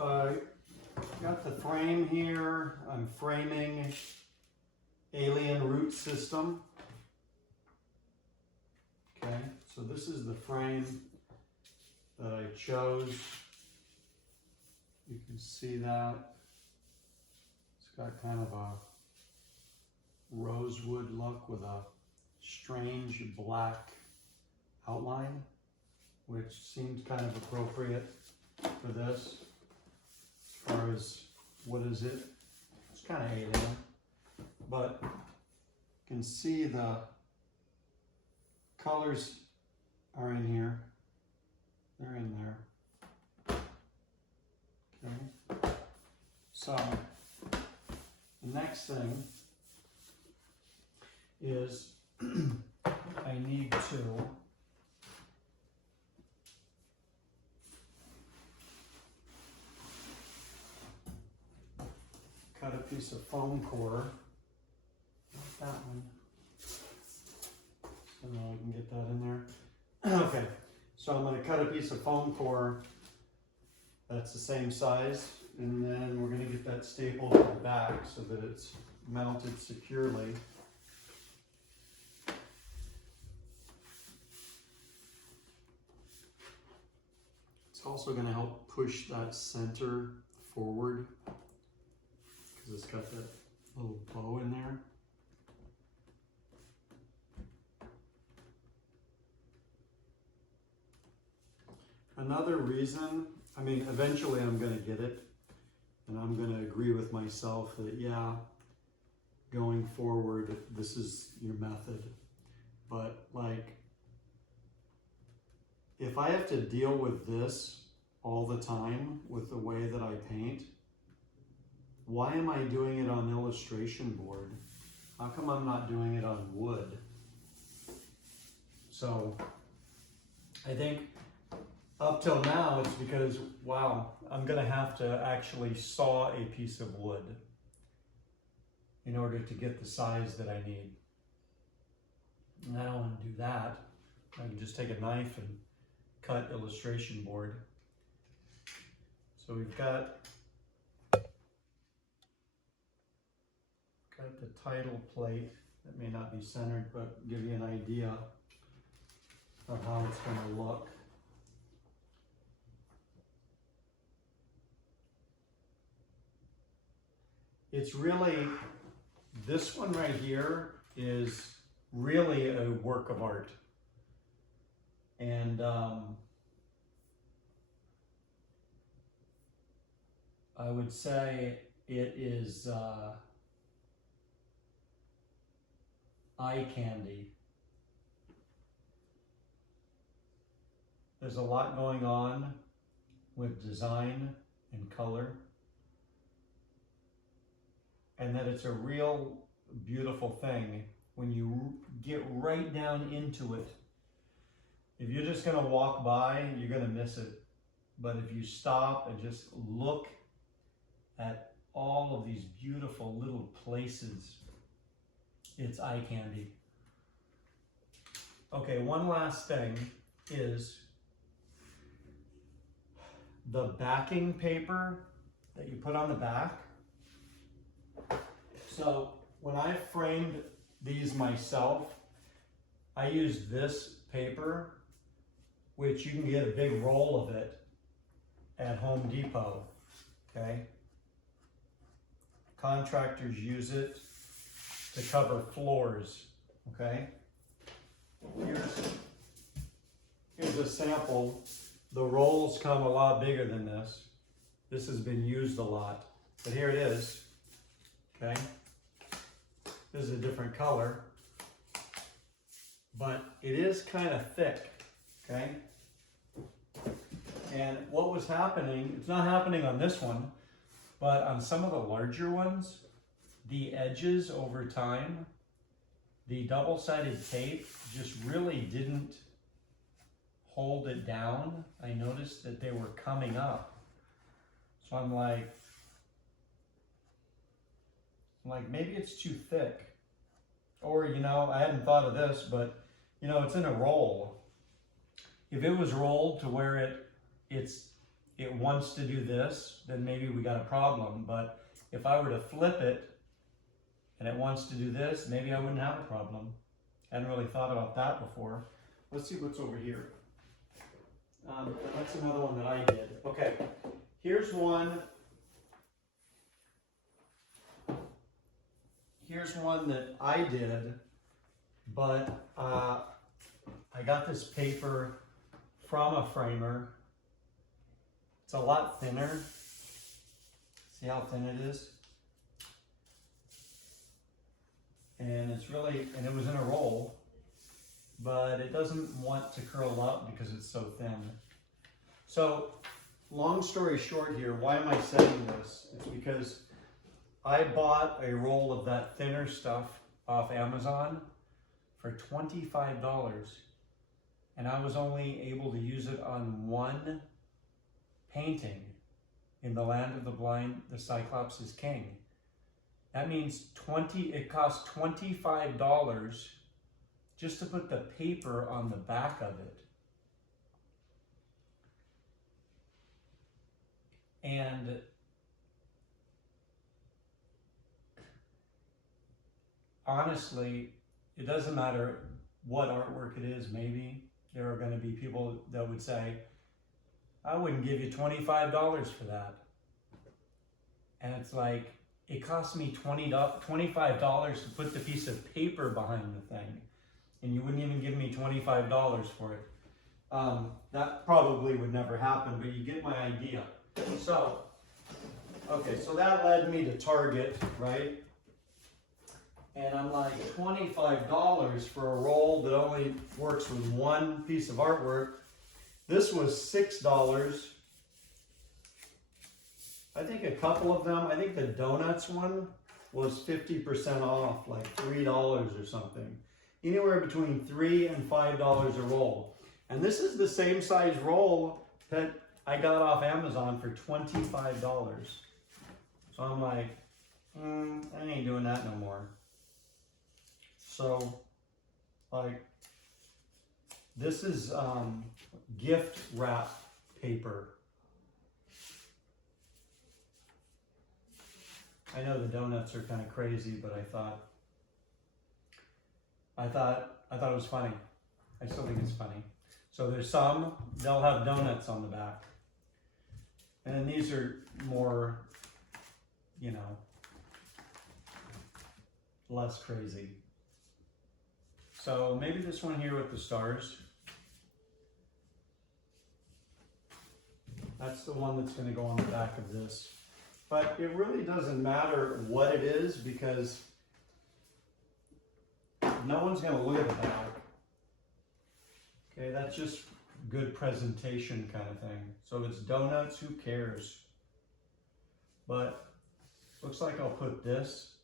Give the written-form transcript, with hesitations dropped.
I got the frame here. I'm framing Alien Root System. Okay, so this is the frame that I chose. You can see that. It's got kind of a rosewood look with a strange black outline, which seems kind of appropriate for this. As far as what is it? It's kind of alien, but you can see the colors are in here. They're in there. Okay. So the next thing is I need to cut a piece of foam core, like that one, so now I can get that in there. Okay, so I'm going to cut a piece of foam core that's the same size, and then we're going to get that stapled to the back so that it's mounted securely. It's also going to help push that center forward because it's got that little bow in there. Another reason, I mean, eventually I'm going to get it, and I'm going to agree with myself that, yeah, going forward, this is your method. But, like, if I have to deal with this all the time with the way that I paint, why am I doing it on illustration board? How come I'm not doing it on wood? So, I think up till now, it's because, wow, I'm going to have to actually saw a piece of wood in order to get the size that I need. And I don't want to do that. I can just take a knife and cut illustration board. So we've got the title plate. That may not be centered, but give you an idea of how it's going to look. It's really, this one right here is really a work of art. And I would say it is eye candy. There's a lot going on with design and color, and that it's a real beautiful thing when you get right down into it. If you're just gonna walk by, you're gonna miss it. But if you stop and just look at all of these beautiful little places, it's eye candy. Okay, one last thing is the backing paper that you put on the back. So when I framed these myself, I used this paper, which you can get a big roll of it at Home Depot, okay? Contractors use it to cover floors, okay? Here's a sample. The rolls come a lot bigger than this. This has been used a lot, but here it is, okay? This is a different color, but it is kind of thick, okay? And what was happening, it's not happening on this one, but on some of the larger ones, the edges over time, the double-sided tape just really didn't hold it down. I noticed that they were coming up. So I'm like maybe it's too thick. Or, you know, I hadn't thought of this, but, you know, it's in a roll. If it was rolled to where it's it wants to do this, then maybe we got a problem. But if I were to flip it and it wants to do this, maybe I wouldn't have a problem. I hadn't really thought about that before. Let's see what's over here. That's another one that I did. Okay, here's one. Here's one that I did, but I got this paper from a framer. It's a lot thinner. See how thin it is? And it's really, and it was in a roll, but it doesn't want to curl up because it's so thin. So, long story short here, why am I saying this? It's because I bought a roll of that thinner stuff off Amazon for $25, and I was only able to use it on one painting in The Land of the Blind, the Cyclops is King. That means it costs $25 just to put the paper on the back of it. And honestly, it doesn't matter what artwork it is. Maybe there are going to be people that would say, I wouldn't give you $25 for that. And it's like, it cost me $25 to put the piece of paper behind the thing, and you wouldn't even give me $25 for it. That probably would never happen, but you get my idea. So, okay, so that led me to Target, right? And I'm like, $25 for a roll that only works with one piece of artwork. This was $6. I think a couple of them, I think the donuts one was 50% off, like $3 or something. Anywhere between $3 and $5 a roll. And this is the same size roll that I got off Amazon for $25. So I'm like, I ain't doing that no more. So, like, this is gift wrap paper. I know the donuts are kind of crazy, but I thought it was funny. I still think it's funny. So there's some, they'll have donuts on the back. And then these are more, you know, less crazy. So maybe this one here with the stars. That's the one that's going to go on the back of this. But it really doesn't matter what it is because no one's going to look at the back. Okay, that's just good presentation kind of thing. So if it's donuts, who cares? But looks like I'll put this